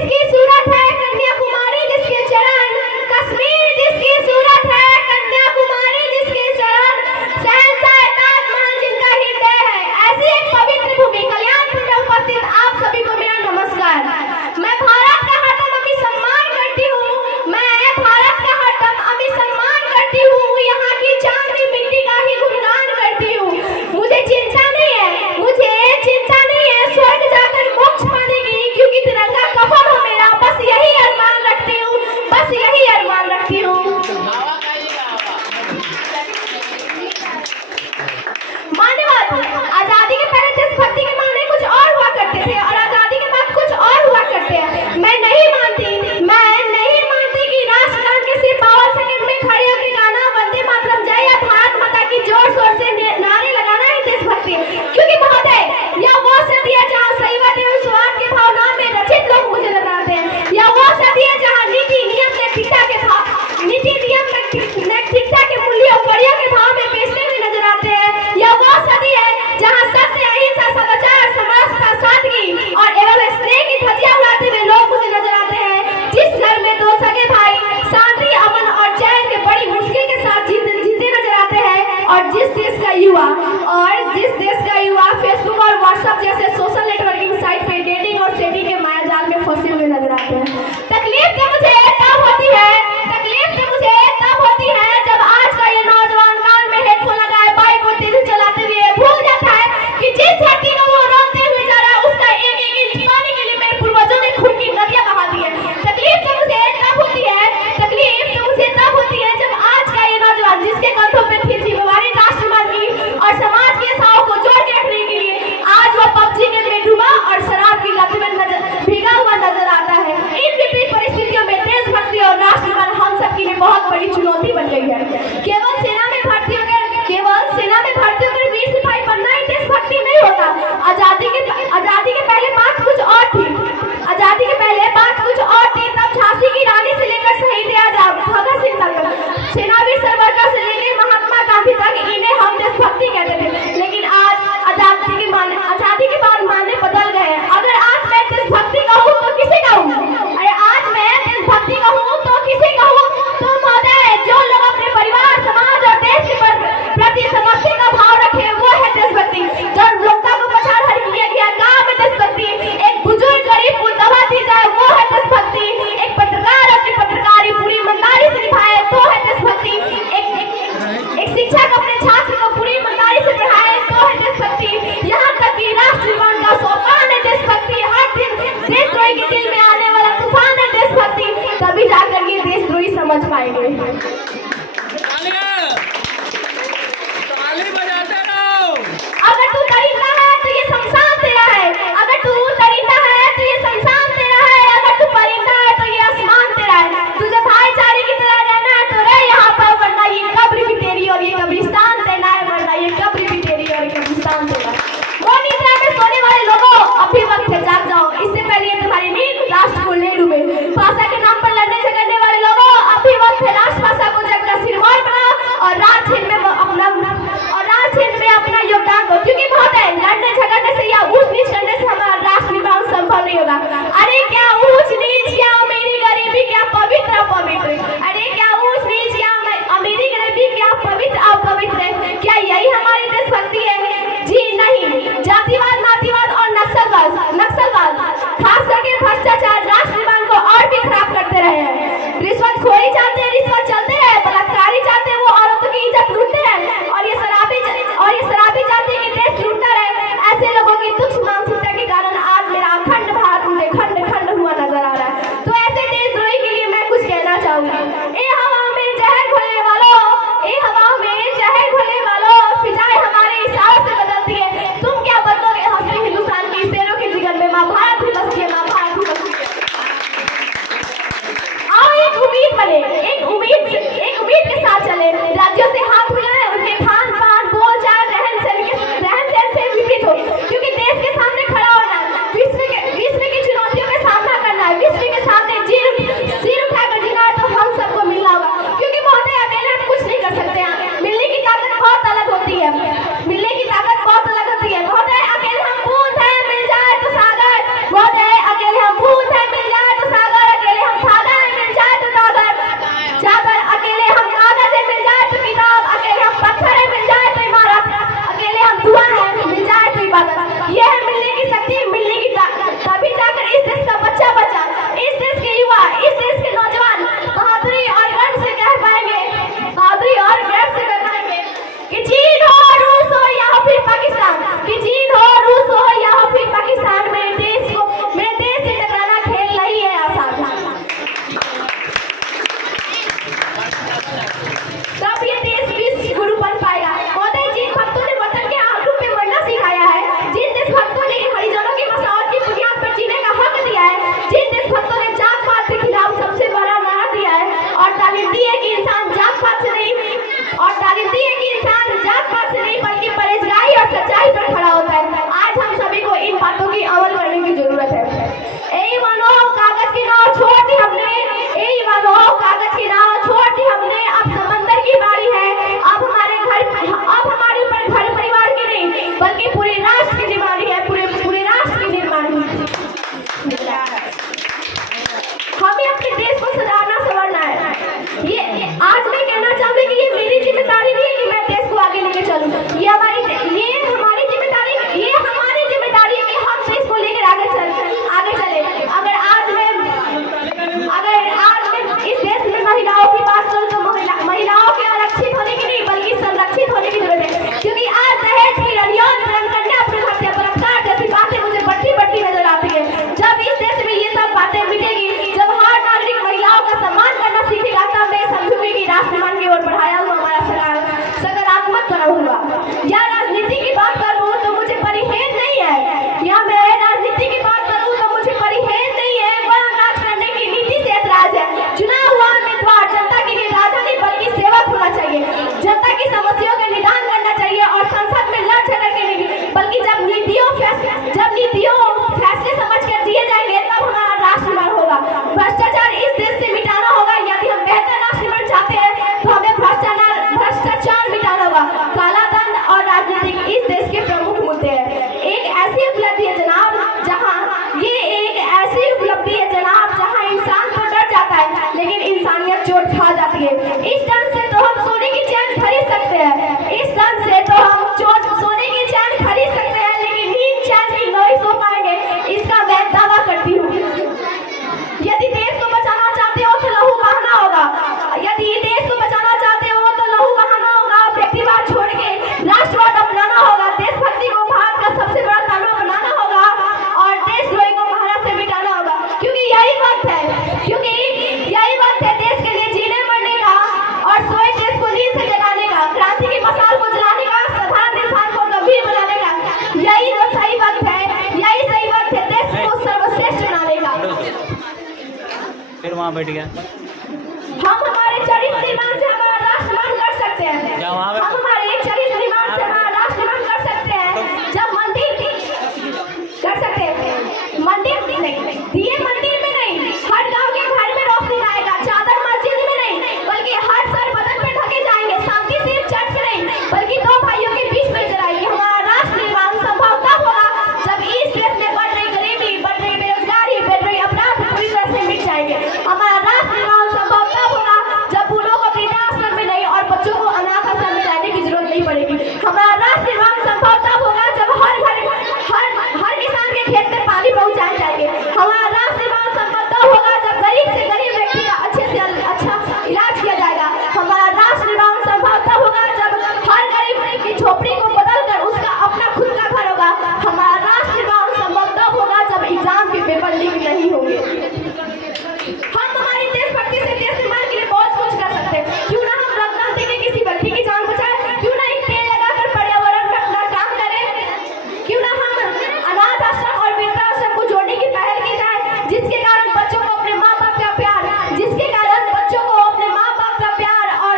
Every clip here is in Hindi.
जिसकी सूरत है कन्याकुमारी जिसके चरण, कश्मीर जिसकी सूरत है कन्याकुमारी जिसके चरण, शहंशाह ताजमहल जिनका हृदय है, ऐसी एक पवित्र भूमि कल्याणपुर में उपस्थित आप सभी को मेरा नमस्कार। मैं भारत का हरदम अभी सम्मान करती हूँ, मैं भारत का हरदम अभी सम्मान करती हूँ, यहाँ की चांदी मिट्टी का ही गुणगान करती हूँ। मुझे चिंता नहीं है, मुझे चिंता नहीं है स्वर्ग जाकर मोक्ष पाने की, क्योंकि तिरंगा कफन हो मेरा, बस यही अरमान रखती हूँ, बस यही अरमान रखती हूँ। मान्यवाद, आजादी के पहले देशभक्ति के माने कुछ और हुआ करते थे और आजादी के बाद कुछ और हुआ करते हैं। मैं नहीं मानती कि राष्ट्रगान के सिर्फ 52 सेकंड में खड़े होकर गाना वंदे मातरम जय या भारत माता की जोर शोर से नारे लगाना ही देशभक्ति, क्योंकि महोदय यह वो सदी है जहाँ सहीवत एवं स्वार्थ के भावना में रचित लोग मुझे लगाते हैं, यह वो सदी है जहाँ नीति नियम नैतिकता के भाव, नीति नियम नैतिकता के मूल्यों कड़ियों के भाव में बेचते हुए नजर आते हैं, यह वो सदी है जहाँ सत्य अहिंसा सदाचार समरसता सादगी और एवं स्नेह की धज्जियां उड़ाते हुए लोग मुझे नजर आते हैं। जिस घर में दो सगे भाई शांति अमन और चैन के बड़ी मुश्किल के साथ जीते नजर आते हैं और जिस देश का युवा फेसबुक और व्हाट्सएप जैसे सोशल नेटवर्किंग साइट पे डेटिंग और सेटिंग के मायाजाल में फंसे हुए नजर आते हैं। तकलीफ मुझे तब होती है जब आज का ये नौजवान कान में हेडफोन लगाए बाइक को तेजी चलाते हुए भूल जाता है कि जिस धरती को वो रोते हुए जा रहा है उसका एक एक इंच पाने के लिए मेरे पूर्वजों ने खून की नदियां बहा दी है। तकलीफ मुझे तब होती है जब आज का ये नौजवान जिसके कंधों पे थी जिम्मेवारी राष्ट्रमान की और समाज के साओं को जोड़ के रखने के लिए आज वो पबजी गेम में डूबा और शराब की लत में भीगा हुआ नजर आता है। इन विपरीत परिस्थितियों में देशभक्ति और राष्ट्रमान हम सबके लिए बहुत बड़ी चुनौती बन गई है। केवल सेना में भर्ती होकर वीर सिपाही बनना ही देशभक्ति नहीं होता। आजादी के पहले बात कुछ और थी। तब झांसी की रानी से लेकर शहीद आजाद भगत सिंह तक, सेनावीर सावरकर से लेकर महात्मा गांधी तक इन्हें हम देशभक्ति कहते थे। लेकिन आज आजादी के बाद माने बदल गए। अगर आज मैं देशभक्ति कहूँ तो किसे कहूँ? अरे आज मैं देशभक्ति कहूँ तो किसे कहूँ? तो महोदय जो लोग अपने परिवार समाज और देश के प्रति समर्पण का भाव रखे वो है देशभक्ति। जो लोकता को पछाड़ किया गया गाँव में देशभक्ति, एक बुजुर्ग गरीब को दवा दी जाए वो है देशभक्ति, एक पत्रकार अपनी पत्रकारी पूरी ईमानदारी से निभाए तो है देशभक्ति, एक शिक्षक अपने छात्र को पूरी ईमानदारी से पढ़ाए तो है देशभक्ति, यहाँ तक कि राष्ट्रगान का सोपान है देशभक्ति। हर दिन देशद्रोही के दिल में आने वाला तूफान है देशभक्ति, तभी जाकर ये देशद्रोही समझ पाएंगे। अगर तू दरिद्र है तो ये शमशान तेरा है, अगर तू दरिद्र है तो ये शमशान तेरा है, अगर तू परिंदा है तो ये आसमान तेरा है। तुझे भाईचारे की तरह रहना है तो रह यहाँ पर, वरना ये कब्र भी तेरी और ये कब्रिस्तान तेरा है, वरना ये कब्र भी तेरी और ये कब्रिस्तान तेरा। वो निद्रा में सोने वाले लोगों अभी वक्त है जाग जाओ, इससे पहले तुम्हारी नींद राष्ट्र को ले डूबे। भाषा के नाम पर लड़ने झगड़ने वाले लोगों अभी वक्त है राष्ट्रभाषा को इन देशभक्तों ने जात पात के खिलाफ सबसे बड़ा नारा दिया है और तालीम दी है कि इंसान जात पात से नहीं बल्कि परहेजगारी और सच्चाई पर खड़ा होता है। आज हम सभी को इन बातों की अमल करने की जरूरत है। यही मानो कागज की नाव छोड़ दी हमने, यही मानो कागज की नाव छोड़ दी हमने, अब समंदर की बारी है। अब हमारे ऊपर घर परिवार की नहीं बल्कि पूरे राष्ट्र की जिम्मेदारी है, पूरे राष्ट्र की निर्माण। हमें अपने देश को सजाना संवारना है। ये आज मैं कहना चाहूंगी कि ये मेरी जिम्मेदारी नहीं है कि मैं देश को आगे लेके चलूं, ये हमारी जिम्मेदारी है कि हम देश को लेकर आगे चले। अगर आज मैं इस देश में महिलाओं की बात करूं तो महिलाओं के आरक्षित होने की नहीं बल्कि संरक्षित होने की जरूरत है, क्योंकि आज दहेज की रनियन कन्या भ्रूण हत्या बलात्कार जैसी बातें मुझे बढ़ती नजर आती है। जब इस देश में ये सब बातें मिटेगी, जब हर नागरिक महिलाओं का सम्मान करना सीखेगा, तब मैं समझूंगी कि राष्ट्र निर्माण की ओर बढ़ाया हुआ हमारा सकारात्मक कदम होगा। या राजनीति की बात करूं तो मुझे परहेज नहीं है, या मैं राजनीति की बात करूं तो मुझे परहेज नहीं है, वह राज करने की नीति से ऐतराज है। चुना हुआ उम्मीदवार जनता के लिए राजा नहीं बल्कि सेवक होना चाहिए, जनता की समस्याओं का निदान करना चाहिए और संसद में लड़ झगड़ के नहीं बल्कि जब नीतियों फैसले समझ कर दिए जाएंगे तब हमारा राष्ट्र निर्माण होगा। भ्रष्टाचार इस देश से मिटाना होगा। यदि हम बेहतर राष्ट्र निर्माण चाहते हैं तो हमें भ्रष्टाचार मिटाना होगा। काला धन और राजनीति इस देश के प्रमुख मुद्दे हैं। एक ऐसी उपलब्धि है जनाब जहां इंसान तो डर जाता है लेकिन इंसानियत चोट खा जाती है। इस डर से तो हम सोने की चैन खरीद सकते हैं, इस डर से तो हम सोने की चैन खरीद सकते हैं, लेकिन नींद चैन की नहीं सो पाएंगे, इसका मैं दावा करती हूँ। यदि देश को बचाना चाहते हो तो लहू बहाना होगा, यदि देश को बचाना चाहते हो तो लहू बहाना होगा, व्यक्तिवाद छोड़ के राष्ट्रवाद अपनाना होगा, देशभक्ति को भारत का सबसे बड़ा तालमेल बनाना होगा और देशद्रोही को भारत से मिटाना होगा। क्योंकि यही वक्त है देश के लिए जीने मरने का और सोए देश को नींद से जगाने का, क्रांति की मसाल को जलाने का, साधारण इंसान को गंभीर बनाने का। यही सही वक्त है देश को सर्वश्रेष्ठ बनाने का। फिर वहाँ बैठ गया। हम हमारे चरित्र निर्माण से हमारा राष्ट्र निर्माण कर सकते हैं। हम हमारे चरित्र निर्माण से हमारा राष्ट्र निर्माण कर सकते हैं। जब मंदिर नहीं दिए मंदिर में नहीं, हर गांव के घर में रोशनी आएगा, चादर मस्जिद में नहीं बल्कि हर सर बदन पे ढके जाएंगे, शांति सिर्फ चर्च में नहीं बल्कि दो भाइयों के बीच में जलाएंगे। हमारा राष्ट्र निर्माण संभव तब होगा जब इस देश में बढ़ रही गरीबी, बढ़ रही बेरोजगारी, बढ़ रही अपराध पूरी तरह से मिट जाएंगे। हमारा राष्ट्र निर्माण संभव तब होगा जब बूढ़ों को वृद्धाश्रम में नहीं और बच्चों को अनाथ आश्रम में रहने की जरूरत नहीं पड़ेगी। हमारा राष्ट्र निर्माण संभव तब होगा जब हर किसान के खेत में पानी पहुंचाए जाएंगे। हमारा राष्ट्र निर्माण संभव तब होगा जब गरीब से गरीब व्यक्ति का अच्छे से अच्छा इलाज किया जाएगा। हमारा राष्ट्र निर्माण संभव तब होगा जब हर गरीब की झोपड़ी को बदलकर उसका अपना खुद का घर होगा। हमारा राष्ट्र निर्माण संभव तब होगा जब एग्जाम के पेपर लीक नहीं होंगे। हम हमारी देशभक्ति से देश निर्माण के लिए बहुत कुछ कर सकते हैं। क्यों ना हम रक्तदान देके किसी व्यक्ति की जान बचाएं, क्यों ना एक पेड़ लगाकर पर्यावरण का अपना काम करें, क्यों ना हम अनाथ आश्रम और वृद्धाश्रम को जोड़ने की पहल की जाए, जिसके कारण बच्चों को अपने माँ बाप का प्यार और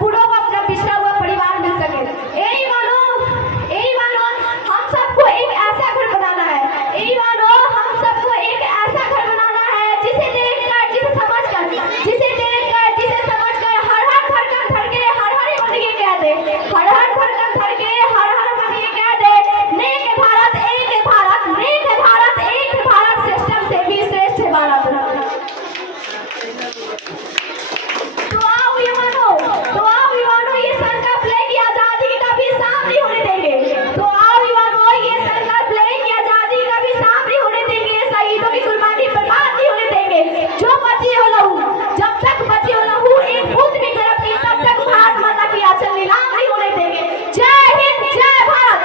बूढ़ों को अपना पिछड़ा हुआ परिवार मिल सके। यही मानो हम सबको एक ऐसा घर बनाना है, यही मानो हम सबको एक ऐसा घर बनाना है जिसे देखकर, जिसे समझकर हर हर धड़कन धड़के, हर हर बंदगी कह दे, हर हर धड़कन धड़के, हर हर बंदगी कह दे, नेक है भारत, एक है भारत, नेक है भारत, एक है भारत, सिस्टम से भी श्रेष्ठ है भारत। तो आओ ये मानो ये संकल्प ले कि आजादी की कभी शाम नहीं होने देंगे। तो आओ ये मानो ये संकल्प ले कि आजादी की कभी शाम नहीं होने देंगे, शहीदों की कुर्बानी बर्बाद नहीं होने देंगे। जो बची हो लहू, जब तक बची हो लहू एक बूंद भी गर्भ की, तब तक भारत माता की आंचल नीलाम नहीं होने देंगे। जय हिंद, जय भारत।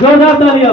जोरदार तालियां।